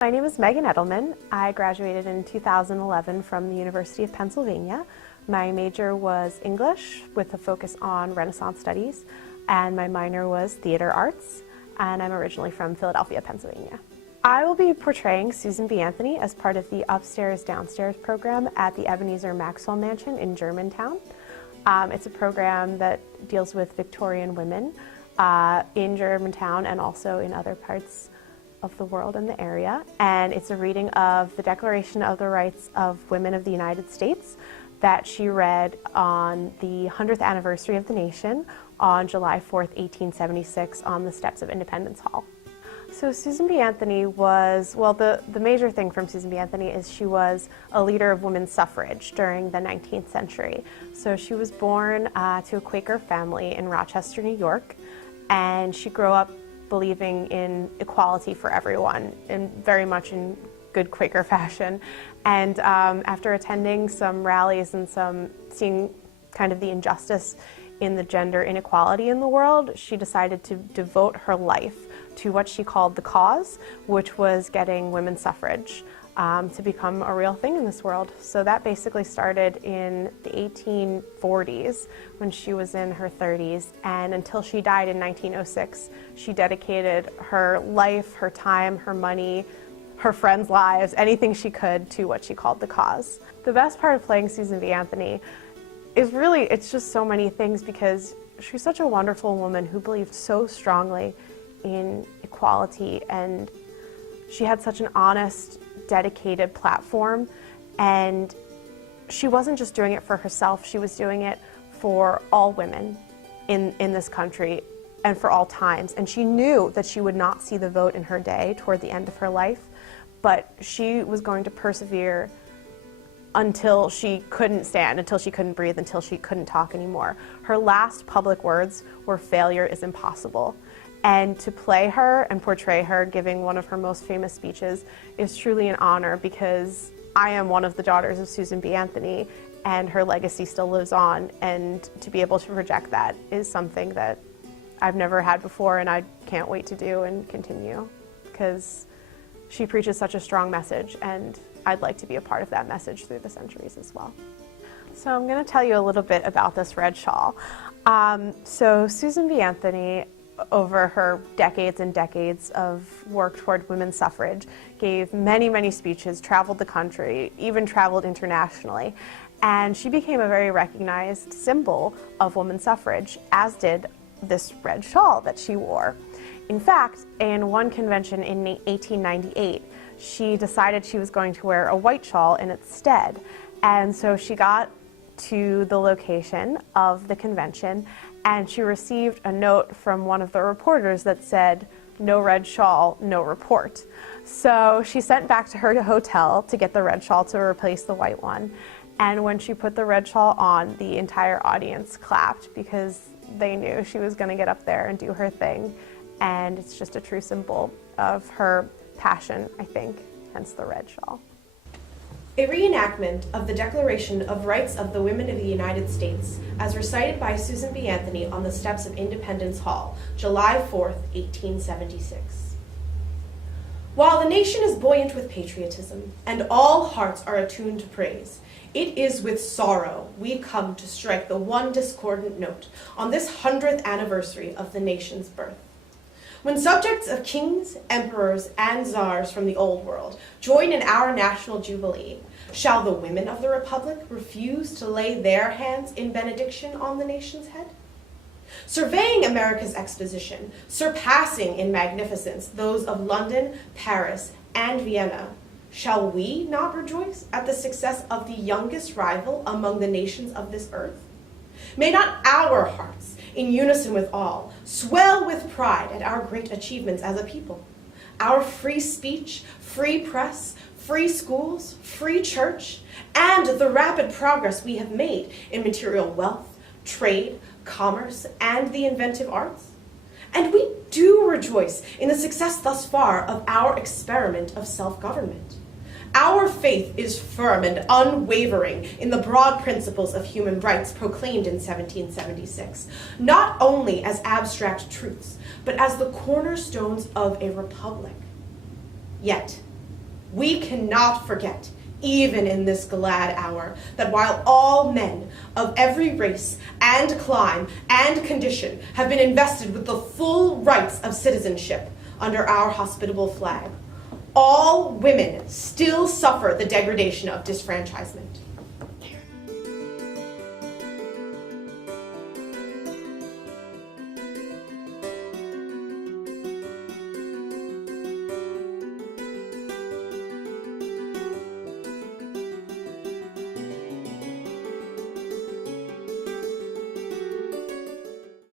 My name is Megan Edelman. I graduated in 2011 from the University of Pennsylvania. My major was English with a focus on Renaissance studies, and my minor was theater arts, and I'm originally from Philadelphia, Pennsylvania. I will be portraying Susan B. Anthony as part of the Upstairs Downstairs program at the Ebenezer Maxwell Mansion in Germantown. It's a program that deals with Victorian women in Germantown and also in other parts of the world and the area, and it's a reading of the Declaration of the Rights of Women of the United States that she read on the 100th anniversary of the nation on July 4th, 1876 on the steps of Independence Hall. So Susan B. Anthony was, well, the major thing from Susan B. Anthony is she was a leader of women's suffrage during the 19th century. So she was born to a Quaker family in Rochester, New York, and she grew up believing in equality for everyone, and very much in good Quaker fashion. And after attending some rallies and seeing kind of the injustice in the gender inequality in the world, she decided to devote her life to what she called the cause, which was getting women's suffrage to become a real thing in this world. So that basically started in the 1840s when she was in her 30s, and until she died in 1906, she dedicated her life, her time, her money, her friends' lives, anything she could to what she called the cause. The best part of playing Susan B. Anthony is really, it's just so many things, because she's such a wonderful woman who believed so strongly in equality, and she had such an honest, dedicated platform, and she wasn't just doing it for herself, she was doing it for all women in this country and for all times. And she knew that she would not see the vote in her day toward the end of her life, but she was going to persevere until she couldn't stand, until she couldn't breathe, until she couldn't talk anymore. Her last public words were, "Failure is impossible." And to play her and portray her giving one of her most famous speeches is truly an honor, because I am one of the daughters of Susan B. Anthony, and her legacy still lives on, and to be able to project that is something that I've never had before, and I can't wait to do and continue, because she preaches such a strong message, and I'd like to be a part of that message through the centuries as well. So I'm going to tell you a little bit about this red shawl. So Susan B. Anthony, over her decades and decades of work toward women's suffrage, gave many, many speeches, traveled the country, even traveled internationally, and she became a very recognized symbol of women's suffrage, as did this red shawl that she wore. In fact, in one convention in 1898, she decided she was going to wear a white shawl in its stead, and so she got to the location of the convention, and she received a note from one of the reporters that said, "No red shawl, no report." So she sent back to her hotel to get the red shawl to replace the white one. And when she put the red shawl on, the entire audience clapped, because they knew she was going to get up there and do her thing. And it's just a true symbol of her passion, I think, hence the red shawl. A reenactment of the Declaration of Rights of the Women of the United States, as recited by Susan B. Anthony on the steps of Independence Hall, July 4th, 1876. While the nation is buoyant with patriotism, and all hearts are attuned to praise, it is with sorrow we come to strike the one discordant note on this 100th anniversary of the nation's birth. When subjects of kings, emperors, and czars from the old world join in our national jubilee, shall the women of the Republic refuse to lay their hands in benediction on the nation's head? Surveying America's exposition, surpassing in magnificence those of London, Paris, and Vienna, shall we not rejoice at the success of the youngest rival among the nations of this earth? May not our hearts, in unison with all, swell with pride at our great achievements as a people? Our free speech, free press, free schools, free church, and the rapid progress we have made in material wealth, trade, commerce, and the inventive arts? And we do rejoice in the success thus far of our experiment of self-government. Our faith is firm and unwavering in the broad principles of human rights proclaimed in 1776, not only as abstract truths, but as the cornerstones of a republic. Yet, We cannot forget, even in this glad hour, that while all men of every race and clime and condition have been invested with the full rights of citizenship under our hospitable flag, all women still suffer the degradation of disfranchisement.